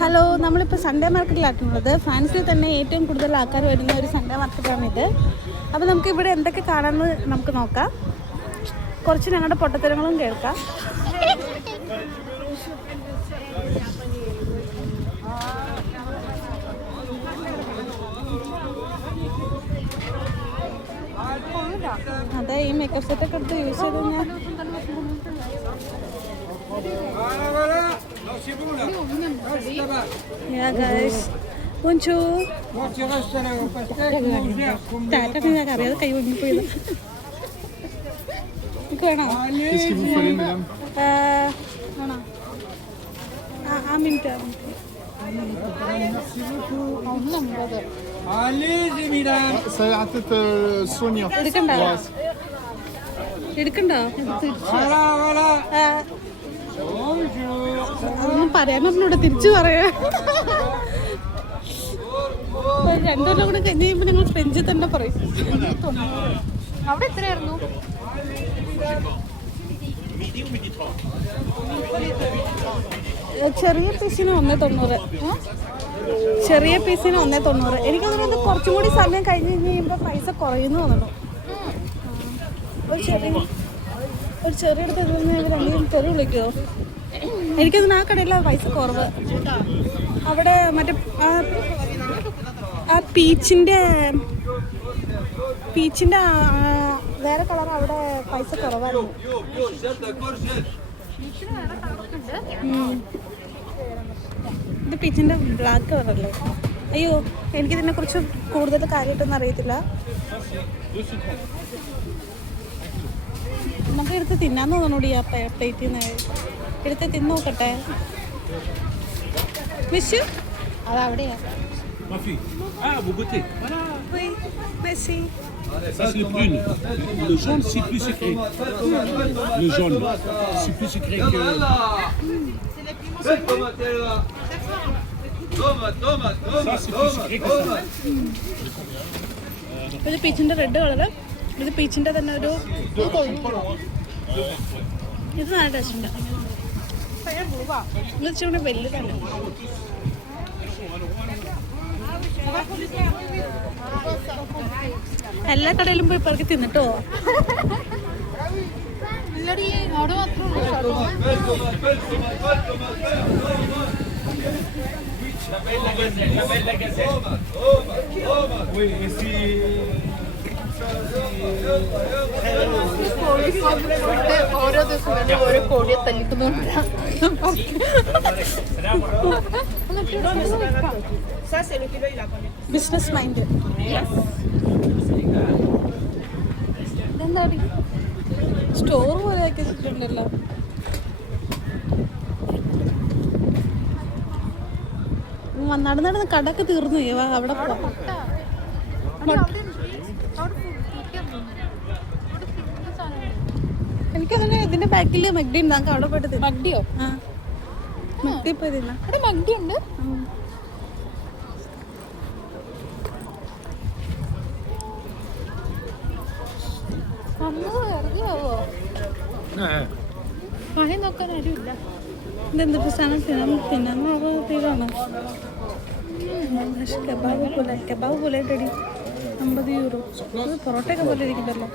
Hello, നമ്മളിപ്പോൾ Sunday മാർക്കറ്റിലാണുള്ളത്. ഫ്രാൻസിൽ തന്നെ ഏറ്റവും കൂടുതൽ ആൾക്കാർ വരുന്ന ഒരു സൺഡേ മാർക്കറ്റാണിത്. അപ്പോൾ നമുക്ക് ഇവിടെ എന്തൊക്കെ കാണാമെന്ന് നമുക്ക് നോക്കാം. കുറച്ച് ഞങ്ങളുടെ പൊട്ടത്തരങ്ങളും കേൾക്കാം. അതെ, ഈ മേക്കപ്പ് സെറ്റൊക്കെ എടുത്ത് യൂസ് ചെയ്ത് കഴിഞ്ഞാൽ അറിയാതെ കൈ ഒങ്ങിപ്പോയത്. വേണോ? ആണോ? ആ മിനിറ്റ് എടുക്കണ്ടോ? അതൊന്നും പറയാൻ പറഞ്ഞൂടെ, തിരിച്ചു പറയാ. രണ്ടുകൊല്ലം കൂടെ കഴിഞ്ഞ് കഴിയുമ്പോൾ ഞങ്ങൾ ഫ്രഞ്ചിൽ തന്നെ പറയും. അവിടെ എത്രയായിരുന്നു? ചെറിയ പീസിന് 1.90. ചെറിയ പീസിന് 1.90. എനിക്ക് തോന്നുന്നത് കുറച്ചും കൂടി സമയം കഴിഞ്ഞ് കഴിയുമ്പോൾ പൈസ കുറയുന്നു തോന്നുന്നു. ഒരു ചെറിയ അടുത്ത് രണ്ടും തെറി വിളിക്കുമോ? എനിക്കതിന് ആ കടയില്ല പൈസ കുറവ്. അവിടെ മറ്റേ ആ പീച്ചിൻ്റെ വേറെ കളർ അവിടെ പൈസ കുറവായിരുന്നു. ഇത് പീച്ചിൻ്റെ ബ്ലാക്ക് കളറല്ലേ? അയ്യോ, എനിക്കിതിനെ കുറിച്ച് കൂടുതൽ കാര്യമായിട്ടൊന്നും അറിയത്തില്ല. നമുക്ക് എടുത്ത് തിന്നാന്ന് തോന്നൂടി. ആ പ്ലേറ്റിൽ നിന്ന് എടുത്ത് തിന്ന് നോക്കട്ടെ. Miss അതവിടെയാ. Ah, vous goûtez. Oui, merci. Ça, c'est le prune. Le jaune, c'est plus sucré. Le jaune, c'est plus sucré que... Ça, c'est plus sucré que ça. ഇത് പീച്ചിൻ്റെ റെഡ് കളറ്. ഇത് പീച്ചിൻ്റെ തന്നെ ഒരു ഇത് നല്ല ടേസ്റ്റ്. ഇത് ഇച്ചിരി വലുതാണ്. എല്ലാ കടയിലും പോയി പെറുക്കി തിന്നിട്ടോ. അവിടെ ഓരോ ദിവസം ഓരോ കോഴിയെ തല്ലിക്കുന്നുണ്ട്. Business mind. ഇതെന്താ സ്റ്റോർ പോലെ ആക്കിയിട്ടുണ്ടല്ലോ. നടന്ന് കടക്ക് തീർന്നു. അവിടെ പോവാം. എനിക്കതിന് ഇതിന്റെ ബാക്കിൽ മഗ്ഡി ഉണ്ട്. നമുക്ക് അവിടെ പോയിട്ട് മഗ്ഡിയോ? ആ, മഗ്ഡി പോയി തിന്നാ. അവിടെ മഗ്ഡി ഉണ്ട്. പണി നോക്കാൻ ആരുമില്ല. ഇതെന്തൊക്കെ സാധനം തിന്നാൻ തീരാണ്. കബാബ് പോലെ ടടി €50. ഇത് പൊറോട്ടയൊക്കെ പോലെ ഇരിക്കുന്നല്ലോ.